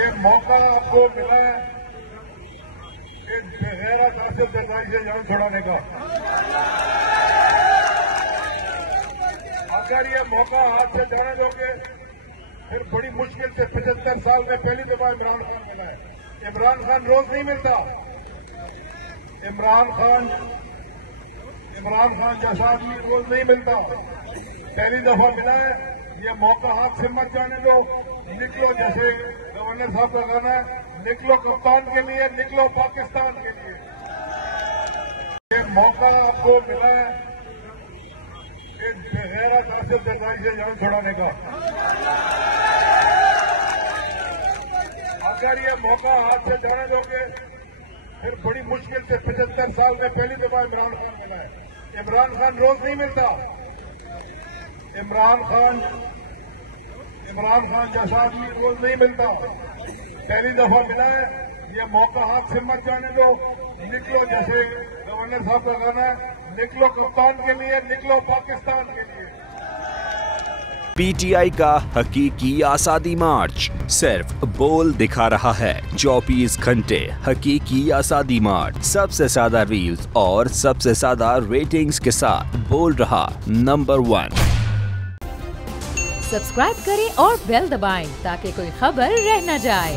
ये मौका आपको मिला है कि गैर आसिफ जरदारी से जान छुड़ाने का। अगर ये मौका हाथ से जाने दोगे फिर बड़ी मुश्किल से 75 साल में पहली दफा इमरान खान मिला है। इमरान खान रोज नहीं मिलता। इमरान खान जैसा आदमी रोज नहीं मिलता, पहली दफा मिला है। ये मौका हाथ से मत जाने दो। निकलो, जैसे गवर्नर साहब का गाना है, निकलो कप्तान के लिए, निकलो पाकिस्तान के लिए। ये मौका आपको मिला है कि गैर आसिफ जरदारी से जान छुड़ाने का। अगर ये मौका हाथ से जाने दोगे फिर बड़ी मुश्किल से 75 साल में पहली दफा इमरान खान मिला है। इमरान खान रोज नहीं मिलता। इमरान खान जैसा आदमी रोज नहीं मिलता, पहली दफा मिला है। ये मौका हाथ से मत जाने दो। निकलो, जैसे गवर्नर साहब का गाना है, निकलो कप्तान के लिए, निकलो पाकिस्तान के लिए। पीटीआई का हकीकी आजादी मार्च सिर्फ बोल दिखा रहा है। 24 घंटे हकीकी आजादी मार्च, सबसे ज्यादा रील्स और सबसे ज्यादा रेटिंग्स के साथ बोल रहा नंबर 1। सब्सक्राइब करें और बेल दबाएं ताकि कोई खबर रह न जाए।